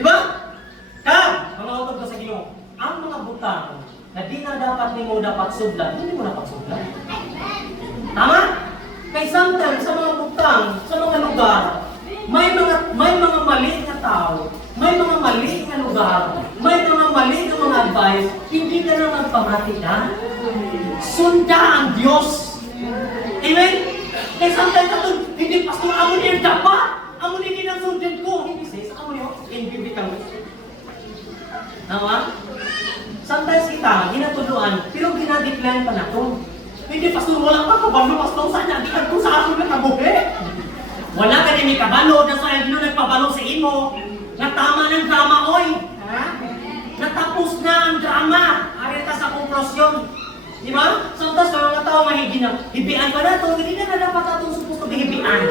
Di ba? Mga utod ko sa Ginoo, ang mga butang na di na dapat ni mo dapat sudlan, hindi mo dapat sudlan. Tama? Kay sometimes sa mga butang, sa mga lugar, may mga mali na tao, may mga mali na lugar, may mga mali na mga advice, hindi ka na magpamati na. Sunda ang Diyos. Amen? Kaya sometimes ito, hindi pastor, amo niya dapat. Amo niya kinasundin ko. Hindi sis, amo niya, inbibitang. Tama? Sometimes kita, ginatuluan, pero ginadecline pa na ito. Hindi pastor, wala pa kabalo, pastor, saan niya, di ka sa akin na kabuhi. Wala ka din may kabalo, na sa Dino nagpabalo sa imo. Natama ng drama, oy. Ha? Natapos na ang drama. Arita sa konklosyon. Di ba? Sometimes may mga tao mahigin na, hibian pa na ito, hindi na dapat itong supposed to be hibian.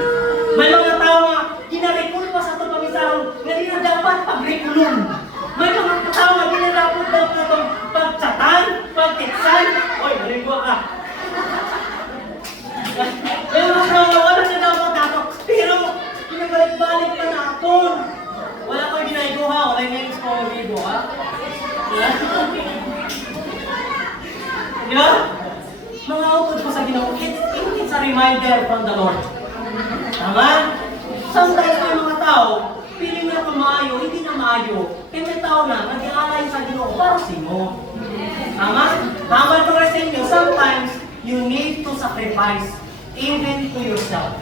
May mga tao nga, ginarikul pa sa itong pamisahon, hindi na dapat pagrikulon. May mga tao nga, hindi na dapat itong pagtsatan, pagtitsan. Oy, maligwa ka. May mga tao nga, wala na dapat dapat. Pero, pinabalik-balik pa na ito. Wala ko ginagawa, wala yung next ko ginagawa. Di ba? Mga utod ko sa Ginoo, it's a reminder from the Lord. Tama? Sometimes may mga tao, piling na kumayo, hindi na maayo. Kaya may tao na, nag-aalay sa Ginoo para sa inyo. Tama? Tama ito rin sa inyo, sometimes you need to sacrifice even to yourself.